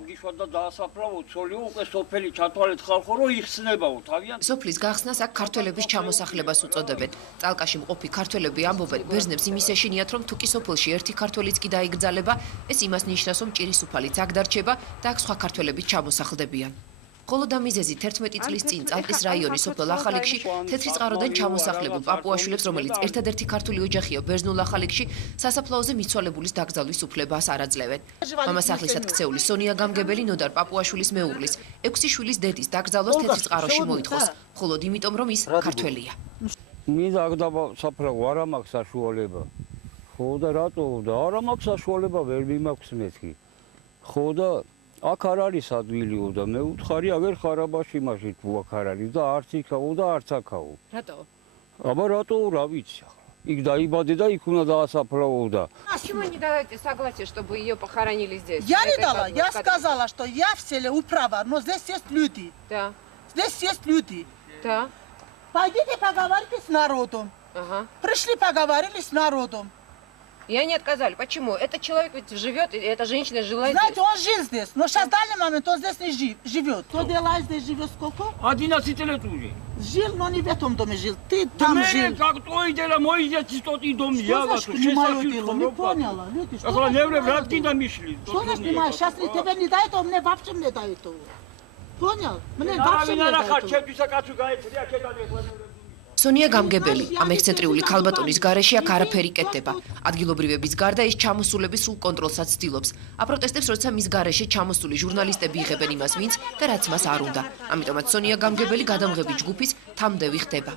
გამგიშვა და დაასაფლავოთ, სოლიო უკვე სოფელი ჩათვალეთ ხალხო, რომ იხსნებაო თავიანთ. სოფლის გახსნას აქ ქართველების ჩამოსახლებას უწოდებენ. წალკაში მყოფი ქართველები ამბობენ, ბერძნებს იმის ეშინიათ, რომ თუ კი სოფელში ერთი ქართველიც კი დაიგრძალება, ეს იმას ნიშნავს, რომ ჭირის უფალიც აქ დარჩება და აქ სხვა ქართველები ჩამოსახლდებიან. ხოლო და მიზეზი 11 წლის წინ წალკის რაიონის სოფელ ახალიქში თეთრი წყაროდან ჩამოსახლებულ პაპუაშვილებს, რომელიც ერთადერთი ქართული ოჯახია ბერძნულ ახალიქში, სასაფლაოზე მიცვალებულის დაკრძალვის უფლებას არ აძლევენ. მამასახლისად ქცეული სონია გამგებელი ნოდარ პაპუაშვილის მეუღლის 6 შვილის დედის დაკრძალვას თეთრი წყაროში მოითხოვს, მხოლოდ იმიტომ, რომ ის ქართველია. მინდა აქ დასაფლავო, არა მაქვს საშუალება. ხო და რატო? და არა მაქვს საშუალება, ვერ მიმაქვს მეთქი. ხო და აქ არ არის ადვილიო და მე უთხარი აგერ ხარაბაში მაშინ თუ აქ არ არის და არც იქაო და არც აქაო. რატო? აბა რატო რა ვიცი ახლა. იქ დაიბადე და იქ უნდა დაასაფლავო და. Почему не даете согласие, чтобы ее похоронили здесь? Я не дала, я сказала, что я в селе управа, но здесь есть люди. Да. Здесь есть люди. Да. Пойдите поговорите с народом. Ага. Пришли поговорили с народом. И они отказали. Почему? Этот человек ведь живет, и эта женщина жила Знаете, здесь. он жил здесь, но сейчас в данный момент он здесь не живет. Кто Делай здесь живет сколько? 11 лет уже. Жил, но не в этом доме жил. Ты там жил. Как твой дела, мой дед, стотый дом, я Что вас значит не мое дело? Не поняла. Люди, что Ага, значит не не мое вратки дело? на Мишли. Что значит не мое? Сейчас тебе не дает, а мне вообще не дает. Понял? Мне вообще не дает. სონია გამგებელი, ამ ექსცენტრიული ქალბატონის გარეშე აქ არაფერი კეთდება. ადგილობრივების გარდა ის ჩამოსულების სრულ კონტროლსაც ცდილობს. აპროტესტებს, როცა მის გარეშე ჩამოსული ჟურნალისტები იღებენ იმას, ვინც და რაც მას არ უნდა. ამიტომაც სონია გამგებელი გადამღები ჯგუფის თამდევი ხდება.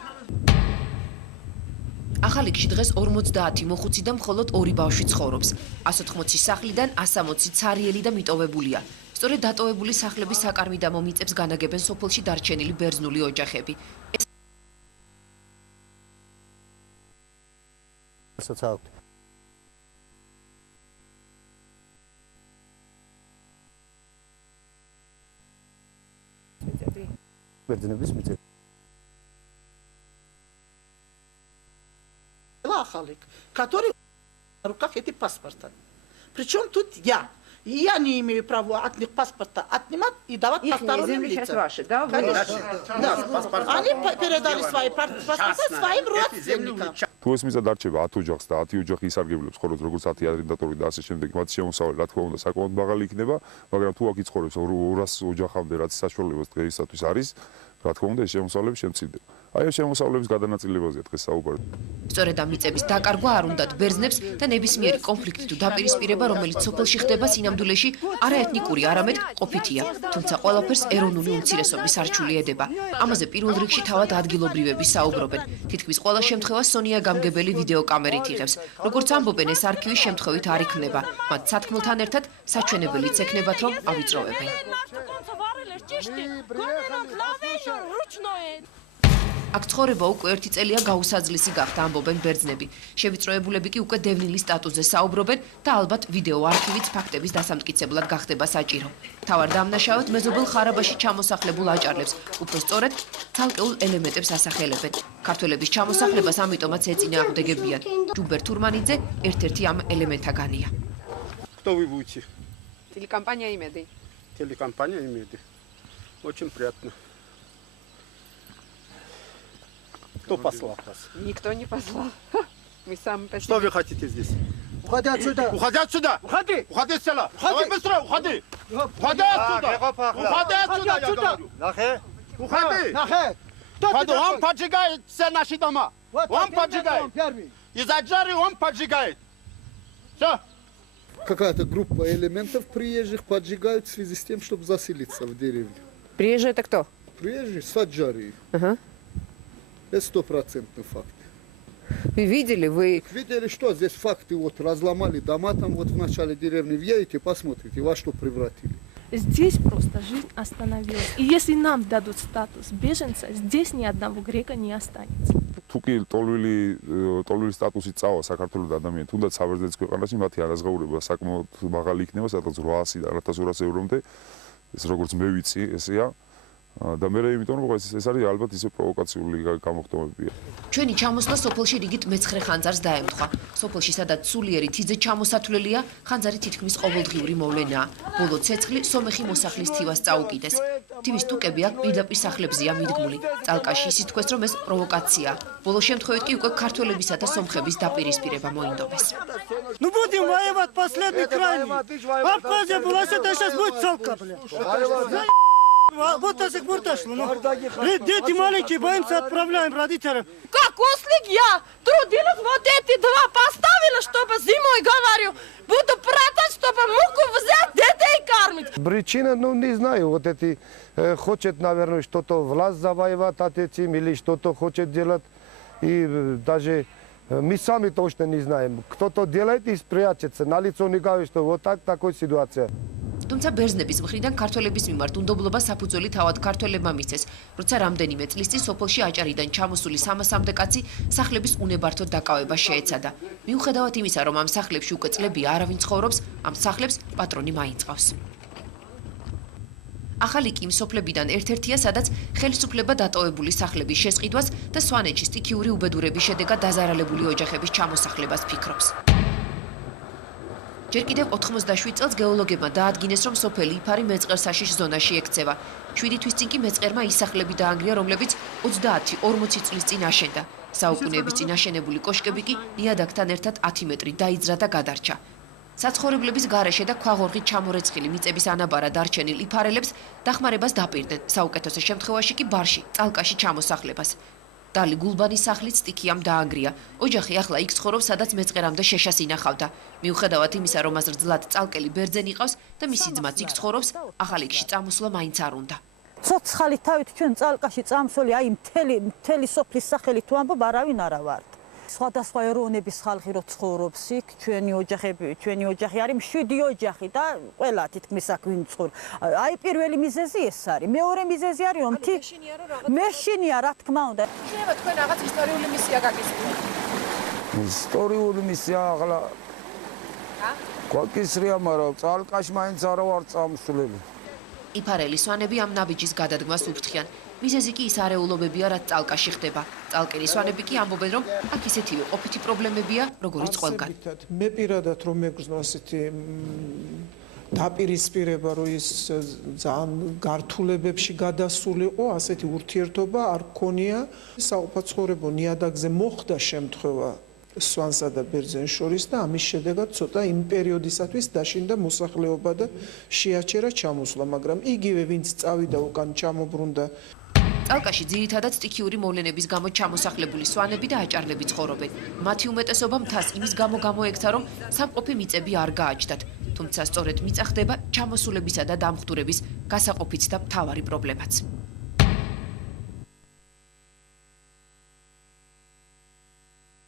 ახალიქში დღეს 50 მოხუცი და მხოლოდ 2 ბავშვი ცხოვრობს. 180 სახლიდან 160 ცარიელი და მიტოვებულია. სწორედ დატოვებული სახლების საკარმი და მომიწებს განაგებენ სოფელში დარჩენილი ბერძნული ოჯახები. Социалки. Беრძნების მიწები. Ахалик, который в руках эти паспорта. Причем тут я. И я не имею права от них паспорта отнимать и давать посторонним сейчас лицам. ваши, да? Конечно. Да. Они передали свои паспорта своим родственникам. თუ ეს მიზა დარჩება 10 ოჯახს და 10 ოჯახი ისარგებლებს ხოლმე როგორც 10 არენდატორი და ასე შემდეგ მათ შემოსავალი რა თქმა უნდა საკმაოდ მაღალი იქნება, მაგრამ თუ აქ იცხოვრებს 200 ოჯახამდე რაც საშუალებას დღეისათვის არის, რა თქმა უნდა ეს შემოსავლები შემცირდება. აი ეს შემოსავლების გადანაწილებაზეა დღეს საუბარი. სწორედ ამ მიწების დაკარგვა არ უნდათ ბერძნებს და ნებისმიერი კონფლიქტი თუ დაპირისპირება, რომელიც სოფელში ხდება სინამდვილეში არაეთნიკური, არამედ ყოფითია, თუმცა ყველაფერს ეროვნული უმცირესობის არჩული ედება. ამაზე პირველ რიგში თავად ადგილობრივები საუბრობენ. თითქმის ყველა შემთხვევას სონია გამგებელი ვიდეოკამერით იღებს. როგორც ამბობენ, ეს არქივი შემთხვევით არ იქნება. მათ სათქმელთან ერთად საჩვენებელიც ექნებათ, რომ ავიწროვებენ. აქ ცხოვრება უკვე 1 წელია გაუსაძლისი გახდა, ამბობენ ბერძნები. შევიწროებულები კი უკვე დევნილი სტატუსზე საუბრობენ და ალბათ ვიდეო არქივიც ფაქტების დასამტკიცებლად გახდება საჭირო. თავარ დამნაშავედ მეზობელ ხარაბაში ჩამოსახლებულ აჭარლებს უფრო სწორედ ცალკეულ ელემენტებს ასახელებენ. ქართველების ჩამოსახლებას ამიტომაც ეწინააღმდეგებიან. ჯუბერ თურმანიძე ერთ-ერთი ამ ელემენტთაგანია. Кто вы будете? Телекомпания «Имеды». Телекомпания «Имеды». Очень приятно. Кто послал вас? Никто не позвал. Мы сами по Что себе. вы хотите здесь? Уходи отсюда. Уходи отсюда! Уходи! Уходи с села! Давай быстро, уходи! Уходи отсюда! Уходи отсюда, я говорю! Нахе. Уходи! Нахе. Уходи, он поджигает все наши дома! Он поджигает! Из Аджары он поджигает! Все! Какая-то группа элементов приезжих поджигают в связи с тем, чтобы заселиться в деревню. Приезжие это кто? Приезжие с Аджарии. Ага. Это 100% факт. Вы видели, вы... Видели, что здесь факты вот разломали дома там вот в начале деревни. Въедете, посмотрите, во что превратили. Здесь просто жизнь остановилась. И если нам дадут статус беженца, здесь ни одного грека не останется. თუ კი ტოლული სტატუსით წავა საქართველოს ადამიანი, თუნდაც საბერძნეთის ქვეყანაში მათი არაზღაურება საკმაოდ მაღალი იქნება, სადღაც 800 და 1200 ევრომდე. ეს როგორც მე ვიცი, ესეა. და მე იმიტომ რომ ეს არის ალბათ ისე პროვოკაციული გამოხდომებია. ჩვენი ჩამოსვლა სოფელში რიგით მე-9 ხანძარს დაემთხვა. სოფელში სადაც სულიერი თიძე ჩამოსათვლელია, ხანძარი თითქმის ყოველდღიური მოვლენაა. ბოლო ცეცხლი სომეხი მოსახლის თივას წაუკიდეს. თივის თუკები აქ პირდაპირ სახლებზეა მიდგმული. წალკაში ისიც თქვეს, რომ ეს პროვოკაციაა. ბოლო შემთხვევით კი უკვე ქართველებისა და сомხების დაპირისპირება მოინდომეს. Ну будем воевать последний крайний. Абхазия была, это сейчас будет целка, блядь. Вот до сих пор дошло. Дети маленькие, боимся, отправляем родителям. Как ослик я трудилась, вот эти два поставила, чтобы зимой, говорю, буду продать, чтобы муку взять, детей кормить. Причина, ну не знаю, вот эти хочет, наверное, что-то власть завоевать от этим или что-то хочет делать. И даже мы сами точно не знаем. Кто-то делает и спрячется. На лицо не говорит, что вот так, такой ситуация. თუმცა ბერძნების მხრიდან ქართველების მიმართ უნდობლობა საფუძველი თავად ქართველებმა მისცეს, როცა რამდენიმე წლის წინ სოფელში აჭარიდან ჩამოსული 300-მდე კაცი სახლების უნებართოდ დაკავებას შეეცადა. მიუხედავად იმისა, რომ ამ სახლებში უკვე წლებია არავინ ცხოვრობს, ამ სახლებს პატრონი მაინც ყავს. ახალი კი იმ სოფლებიდან ერთ-ერთია, სადაც ხელისუფლება დატოვებული სახლების შესყიდვას და სვანეთში სტიქიური უბედურების შედეგად დაზარალებული ოჯახების ჩამოსახლებას ფიქრობს. ჯერ კიდევ 97 წელს გეოლოგებმა დაადგინეს, რომ სოფელი იფარი მეწყერსაშიშ ზონაში ექცევა. 7 თვის წინ კი მეწყერმა ის სახლები დაანგრია, რომლებიც 30-40 წლის წინ აშენდა. საუკუნეების წინ აშენებული კოშკები კი ნიადაგთან ერთად 10 მეტრი დაიძრა და გადარჩა. საცხოვრებლების გარეშე და ქვაღორღით ჩამორეცხილი მიწების ანაბარად დარჩენილ იფარელებს დახმარებას დაპირდნენ. საუკეთესო შემთხვევაში კი ბარში, წალკაში ჩამოსახლებას. დალი გულბანის სახლიც სტიქიამ დაანგრია. ოჯახი ახლა იქ ცხოვრობს, სადაც მეწყერამდე შეშას ინახავდა. მიუხედავად იმისა, რომ მას რძლად წალკელი ბერძენი ყავს და მისი ძმაც იქ ცხოვრობს, ახალ იქში წამოსვლა მაინც არ უნდა. ცოცხალი თავით ჩვენ წალკაში წამსული, აი მთელი სოფლის სახელი თუ ამბობ, არავინ არა ვართ. სხვადასხვა ეროვნების ხალხი რო ცხოვრობს იქ, ჩვენი ოჯახი არის 7 ოჯახი და ყველა თითქმის აქ ვინ ცხოვრობს. აი პირველი მიზეზი ეს არის. მეორე მიზეზი არის რომ მეშინია, რა თქმა უნდა. შეიძლება თქვენ რაღაც ისტორიული მისია გაკისრიათ. ისტორიული მისია ახლა გვაკისრია, მაგრამ წალკაში მაინც არა ვარ წამოსვლელი. იფარელი სვანები ამ ნაბიჯის გადადგმას უფრთხიან. მიზეზი კი ის არეულობებია, რაც წალკაში ხდება. წალკელი სვანები კი ამბობენ, რომ აქ ისეთივე ყოფითი პრობლემებია, როგორიც ყველგან. მე პირადად რომ მეგრძნო ასეთი დაპირისპირება, რომ ის ძალიან გართულებებში გადასულიყო, ასეთი ურთიერთობა არ გქონია. საყოფაცხოვრებო ნიადაგზე მოხდა შემთხვევა სვანსა და ბერძენს შორის და ამის შედეგად ცოტა იმ პერიოდისათვის დაშინდა მოსახლეობა და შეაჩერა ჩამოსვლა, მაგრამ იგივე ვინც წავიდა უკან ჩამობრუნდა. წალკაში ძირითადად სტიქიური მოვლენების გამო ჩამოსახლებული სვანები და აჭარლები ცხოვრობენ. მათი უმეტესობა მთას იმის გამო გამოექცა, რომ სამყოფი მიწები არ გააჩნდათ. თუმცა სწორედ მიწა ხდება ჩამოსულებისა და დამხტურების გასაყოფიც და მთავარი პრობლემაც.